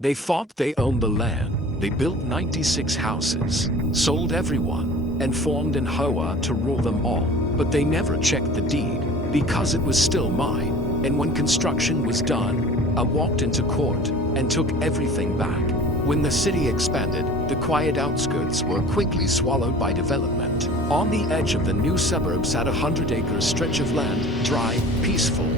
They thought they owned the land. They built 96 houses, sold everyone, and formed an HOA to rule them all. But they never checked the deed, because it was still mine. And when construction was done, I walked into court and took everything back. When the city expanded, the quiet outskirts were quickly swallowed by development. On the edge of the new suburbs sat a 100-acre stretch of land, dry, peaceful,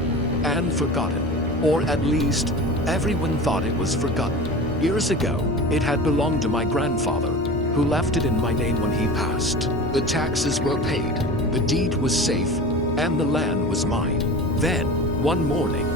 and forgotten. Or at least, everyone thought it was forgotten. Years ago, it had belonged to my grandfather, who left it in my name when he passed. The taxes were paid, the deed was safe, and the land was mine. Then, one morning,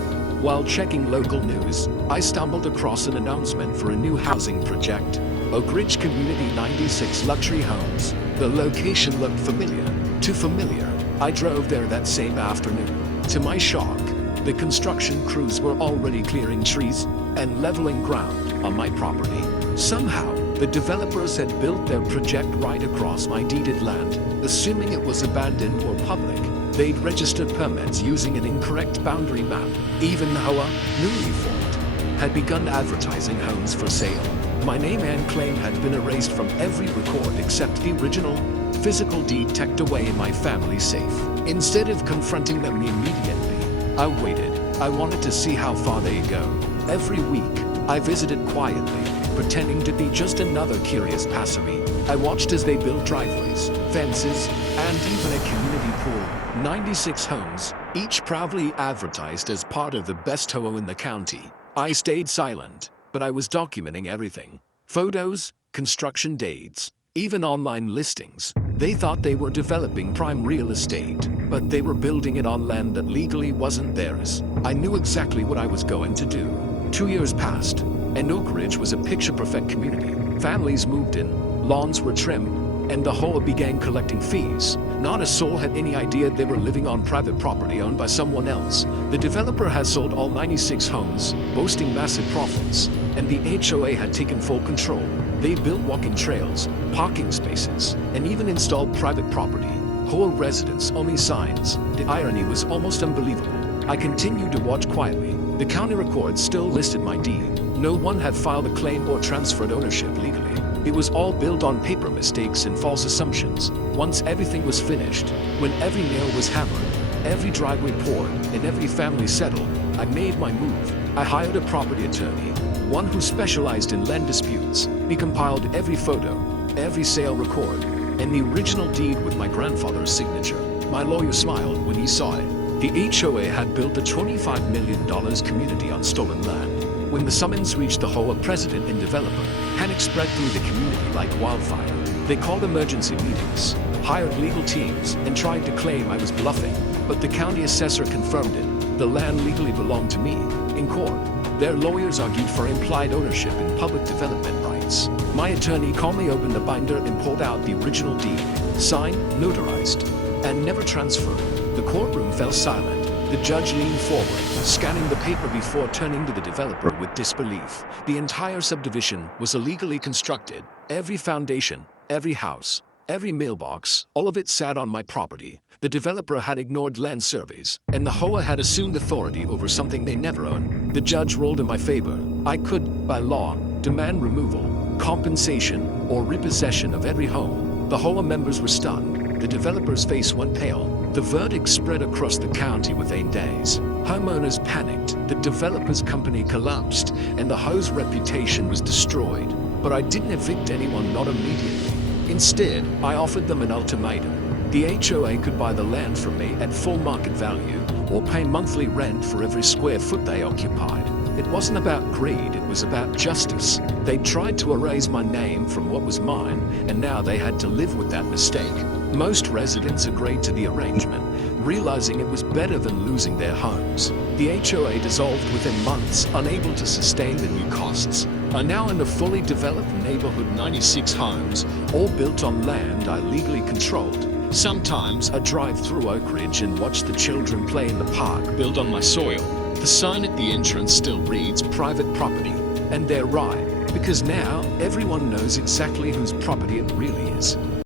while checking local news, I stumbled across an announcement for a new housing project, Oak Ridge Community 96 luxury homes. The location looked familiar, too familiar. I drove there that same afternoon. To my shock, the construction crews were already clearing trees and leveling ground on my property. Somehow, the developers had built their project right across my deeded land, assuming it was abandoned or public. They'd registered permits using an incorrect boundary map. Even the HOA, newly formed, had begun advertising homes for sale. My name and claim had been erased from every record except the original physical deed tucked away in my family safe. Instead of confronting them immediately, I waited. I wanted to see how far they'd go. Every week, I visited quietly, pretending to be just another curious passerby. I watched as they built driveways, fences, and even a community pool. 96 homes, each proudly advertised as part of the best HOA in the county. I stayed silent, but I was documenting everything. Photos, construction dates, even online listings. They thought they were developing prime real estate, but they were building it on land that legally wasn't theirs. I knew exactly what I was going to do. 2 years passed, and Oak Ridge was a picture-perfect community. Families moved in, lawns were trimmed, and the HOA began collecting fees. Not a soul had any idea they were living on private property owned by someone else. The developer had sold all 96 homes, boasting massive profits, and the HOA had taken full control. They built walking trails, parking spaces, and even installed private property, HOA residents-only signs. The irony was almost unbelievable. I continued to watch quietly. The county records still listed my deed. No one had filed a claim or transferred ownership legally. It was all built on paper mistakes and false assumptions. Once everything was finished, when every nail was hammered, every driveway poured, and every family settled, I made my move. I hired a property attorney, one who specialized in land disputes. He compiled every photo, every sale record, and the original deed with my grandfather's signature. My lawyer smiled when he saw it. The HOA had built a $25 million community on stolen land. When the summons reached the HOA president and developer, panic spread through the community like wildfire. They called emergency meetings, hired legal teams, and tried to claim I was bluffing. But the county assessor confirmed it. The land legally belonged to me. In court, their lawyers argued for implied ownership and public development rights. My attorney calmly opened the binder and pulled out the original deed, signed, notarized, and never transferred. The courtroom fell silent. The judge leaned forward, scanning the paper before turning to the developer with disbelief. The entire subdivision was illegally constructed. Every foundation, every house, every mailbox, all of it sat on my property. The developer had ignored land surveys, and the HOA had assumed authority over something they never owned. The judge ruled in my favor. I could, by law, demand removal, compensation, or repossession of every home. The HOA members were stunned. The developer's face went pale. The verdict spread across the county within days. Homeowners panicked, the developer's company collapsed, and the HOA's reputation was destroyed. But I didn't evict anyone, not immediately. Instead, I offered them an ultimatum. The HOA could buy the land from me at full market value, or pay monthly rent for every square foot they occupied. It wasn't about greed, it was about justice. They tried to erase my name from what was mine, and now they had to live with that mistake. Most residents agreed to the arrangement, realizing it was better than losing their homes. The HOA dissolved within months, unable to sustain the new costs. I'm now in a fully developed neighborhood, 96 homes, all built on land I legally controlled. Sometimes I drive through Oak Ridge and watch the children play in the park built on my soil. The sign at the entrance still reads private property, and they're right, because now everyone knows exactly whose property it really is.